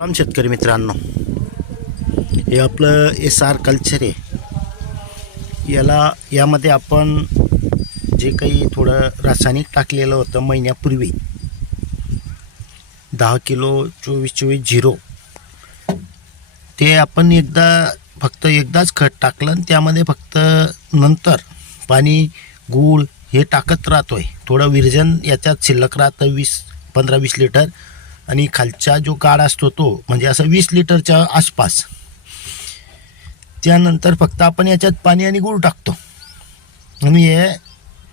राम शेतकरी मित्रांनो हे आपलं एस आर कल्चर आहे. याला यामध्ये आपण जे काही थोडं रासायनिक टाकलेलं होतं महिन्यापूर्वी दहा किलो चोवीस चोवीस झिरो ते आपण एकदा फक्त एकदाच खत टाकलं आणि त्यामध्ये फक्त नंतर पाणी गूळ हे टाकत राहतोय. थोडं विरजन याच्यात शिल्लक राहतं वीस पंधरा वीस लिटर. आणि खालचा जो काळ असतो तो म्हणजे असं वीस लिटरच्या आसपास. त्यानंतर फक्त आपण याच्यात पाणी आणि गूळ टाकतो. आणि हे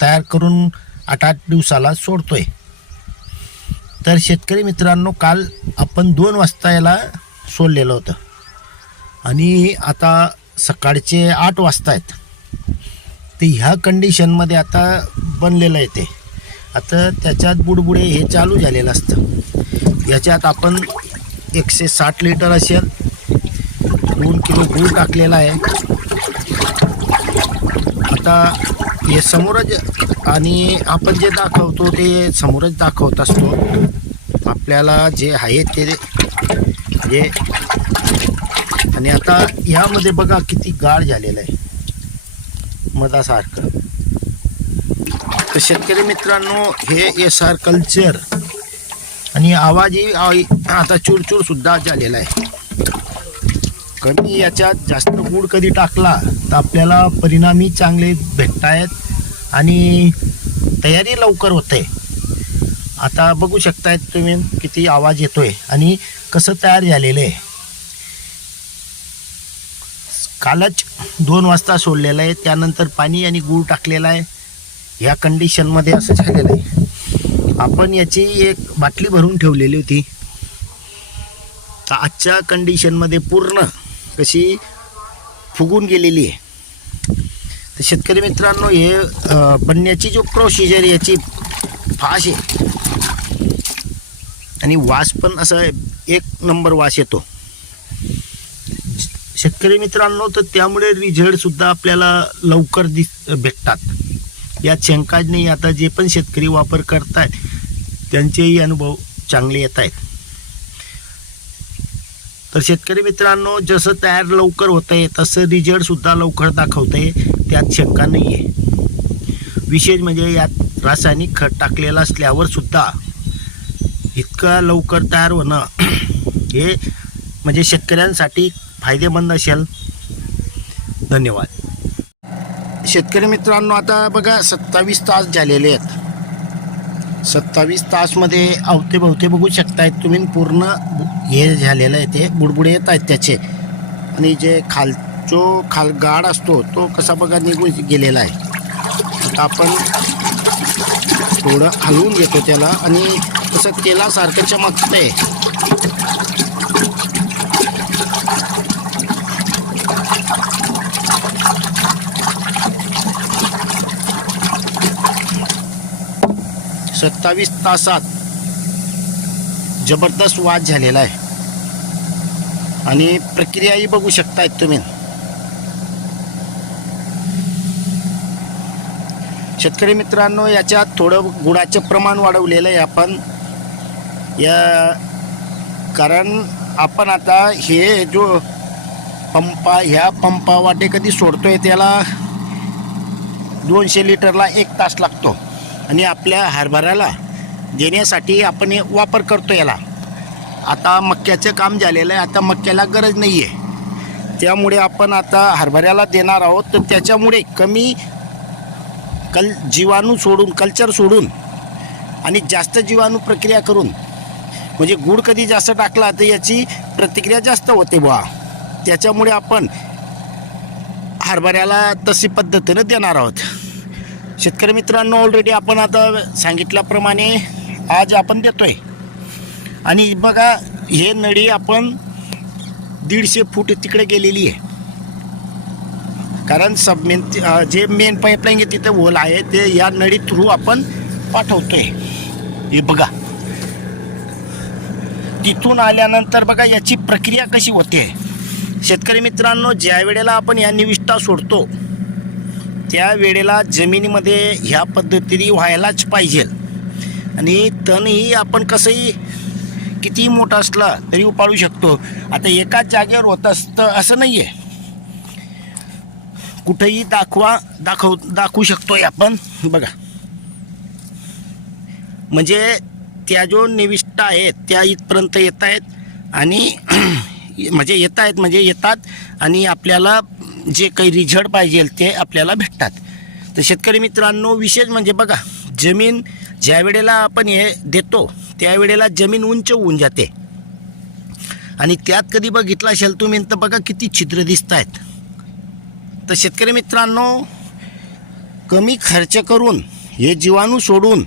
तयार करून आठ आठ दिवसाला सोडतोय. तर शेतकरी मित्रांनो काल आपण दोन वाजता याला सोडलेलं होतं. आणि आता सकाळचे आठ वाजता आहेत ते ह्या कंडिशनमध्ये आता बनलेलं आहे ते. आता त्याच्यात बुडबुडे हे चालू झालेलं असतं. याच्यात आपण एकशे साठ लिटर असेल दोन किलो गूळ टाकलेला आहे. आता हे समोरच आणि आपण जे दाखवतो ते समोरच दाखवत असतो. आपल्याला जे आहे ते जे आणि आता यामध्ये बघा किती गाळ झालेलं आहे. मधासारखं. तर शेतकरी मित्रांनो हे एस आर कल्चर आणि आवाजही आता चूरचूर सुद्धा झालेला आहे. कमी याच्यात जास्त गुड कधी टाकला तर आपल्याला परिणामी चांगले भेटतायत आणि तयारी लवकर होते. आता बघू शकतायत तुम्ही किती आवाज येतोय आणि कसं तयार झालेलं आहे. कालच दोन वाजता सोडलेलं आहे त्यानंतर पाणी आणि गूळ टाकलेला आहे. ह्या कंडिशनमध्ये असं झालेलं आहे. आपण याची एक बाटली भरून ठेवलेली होती. तर आजच्या कंडिशनमध्ये पूर्ण कशी फुगून गेलेली आहे. तर शेतकरी मित्रांनो हे बनण्याची जो प्रोसिजर याची फाश आहे. आणि वास पण असा एक नंबर वास येतो. शेतकरी मित्रांनो तर त्यामुळे रिझल्टसुद्धा आपल्याला लवकर दिस भेटतात. यात शंकाच नाही आता जे पण शेतकरी वापर करतायत त्यांचेही अनुभव चांगले येत आहेत. तर शेतकरी मित्रांनो जसं तयार लवकर होत आहे तसं रिझल्ट सुद्धा लवकर दाखवत आहे त्यात शंका नाही आहे विशेष म्हणजे यात रासायनिक खत टाकलेलं असल्यावर सुद्धा इतकं लवकर तयार होणं हे म्हणजे शेतकऱ्यांसाठी फायदेमंद असेल. धन्यवाद. शेतकरी मित्रांनो आता बघा सत्तावीस तास झालेले आहेत. सत्तावीस तासमध्ये अवते भवते बघू शकतायत तुम्ही पूर्ण हे झालेलं आहे ते बुडबुडे येत आहेत त्याचे. आणि जे खाल जो खाल गाड असतो तो कसा बघा निघून गेलेला आहे. आता आपण थोडं हलवून घेतो त्याला आणि तसं तेलासारखं चमकतंय. सत्तावीस तासात जबरदस्त वाद झालेला आहे. आणि प्रक्रियाही बघू शकतायत तुम्ही. शेतकरी मित्रांनो याच्यात थोडं गुळाचं प्रमाण वाढवलेलं आहे आपण. या कारण आपण आता हे जो पंपा ह्या पंपा वाटे कधी सोडतोय त्याला दोनशे लिटरला एक तास लागतो. आणि आपल्या हरभऱ्याला देण्यासाठी आपण हे वापर करतो याला. आता मक्याचं काम झालेलं आहे आता मक्याला गरज नाही आहे त्यामुळे आपण आता हरभऱ्याला देणार आहोत तर त्याच्यामुळे कमी कल जीवाणू सोडून कल्चर सोडून आणि जास्त जीवाणू प्रक्रिया करून म्हणजे गुड कधी जास्त टाकला तर याची प्रतिक्रिया जास्त होते बुवा. त्याच्यामुळे आपण हरभऱ्याला तशी पद्धतीनं देणार आहोत. शेतकरी मित्रांनो ऑलरेडी आपण आता सांगितल्याप्रमाणे आज आपण देतो आहे आणि बघा हे नळी आपण दीडशे फूट तिकडे गेलेली आहे. कारण सब मेन जे मेन पाईपलाईन आहे तिथे होल आहे ते या नळी थ्रू आपण पाठवतोय. हे बघा. तिथून आल्यानंतर बघा याची प्रक्रिया कशी होते. शेतकरी मित्रांनो ज्या वेळेला आपण या निविष्ठा सोडतो त्या वेळेला जमिनीमध्ये ह्या पद्धतीने व्हायलाच पाहिजे. आणि तणही आपण कसंही कितीही मोठा असला तरी उपाडू शकतो. आता एकाच जागेवर होत असतं असं नाही आहे कुठेही दाखवा दाखव दाखवू शकतोय आपण. बघा. म्हणजे त्या जो निविष्ठा आहेत त्या इथपर्यंत येत आहेत आणि म्हणजे येत आहेत म्हणजे येतात आणि आपल्याला जे काही रिझल्ट पाहिजे ते आपल्याला भेटतात. तर शेतकरी मित्रांनो विशेष म्हणजे बघा जमीन ज्या वेळेला आपण हे देतो त्यावेळेला जमीन उंच होऊन जाते. आणि त्यात कधी बघितलं असेल तुम्ही तर बघा किती छिद्र दिसत आहेत तर शेतकरी मित्रांनो कमी खर्च करून हे जीवाणू सोडून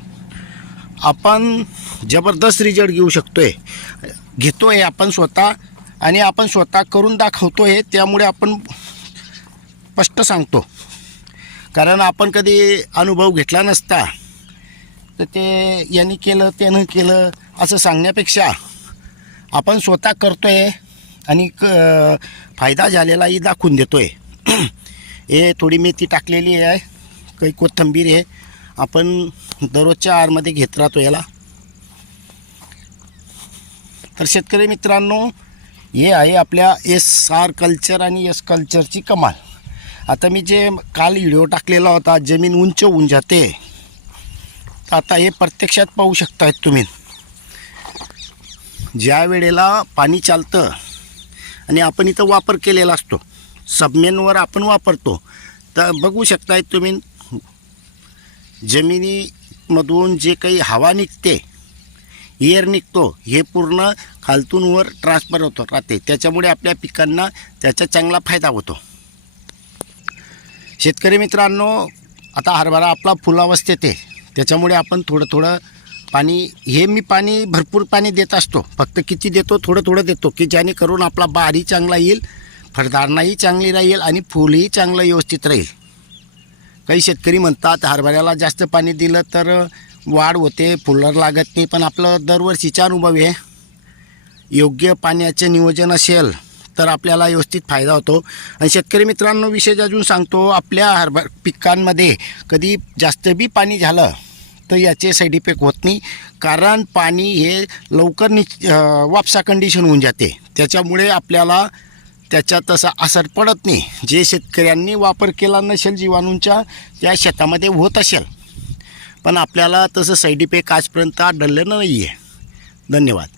आपण जबरदस्त रिझल्ट घेऊ शकतो आहे घेतो आहे आपण स्वतः आणि आपण स्वतः करून दाखवतो आहे त्यामुळे आपण स्पष्ट सांगतो. कारण आपण कधी अनुभव घेतला नसता तर ते यांनी केलं त्यानं केलं असं सांगण्यापेक्षा आपण स्वतः करतो आहे आणि क फायदा झालेलाही दाखवून देतो आहे हे थोडी मेथी टाकलेली आहे काही कोथंबीर आहे. आपण दररोजच्या आहारमध्ये घेत राहतो याला. तर शेतकरी मित्रांनो हे आहे आपल्या एस आर कल्चर आणि एस कल्चरची कमाल. आता मी जे काल व्हिडिओ टाकलेला होता जमीन उंच होऊन जाते. आता हे प्रत्यक्षात पाहू शकतायत तुम्ही. ज्या वेळेला पाणी चालतं आणि आपण इथं वापर केलेला असतो सबमेनवर आपण वापरतो तर बघू शकताय तुम्ही जमिनीमधून जे काही हवा निघते एअर निघतो हे पूर्ण खालतून वर ट्रान्सफर होतो राहते. त्याच्यामुळे आपल्या पिकांना त्याचा चांगला फायदा होतो. शेतकरी मित्रांनो आता हरभरा आपला फुलावस्थेत आहे. त्याच्यामुळे आपण थोडं थोडं पाणी हे मी पाणी भरपूर पाणी देत असतो. फक्त किती देतो थोडं थोडं देतो की जेणेकरून आपला बारी चांगला येईल फळधारणाही चांगली राहील आणि फुलही चांगलं व्यवस्थित राहील. काही शेतकरी म्हणतात हरभऱ्याला जास्त पाणी दिलं तर वाढ होते फुलर लागत नाही पण आपलं दरवर्षीचा अनुभव आहे. योग्य पाण्याचे नियोजन असेल तर आपल्याला व्यवस्थित फायदा होतो. आणि शेतकरी मित्रांनो विशेष अजून सांगतो आपल्या हरभर पिकांमध्ये कधी जास्त बी पाणी झालं तर याचे साईड इफेक्ट होत नाही. कारण पाणी हे लवकर नि वापसा कंडिशन होऊन जाते. त्याच्यामुळे आपल्याला त्याचा तसा असर पडत नाही. जे शेतकऱ्यांनी वापर केला नसेल जीवाणूंच्या त्या शेतामध्ये होत असेल. पण आपल्याला तसं साईड इफेक्ट आजपर्यंत आढळलं नाही आहे धन्यवाद.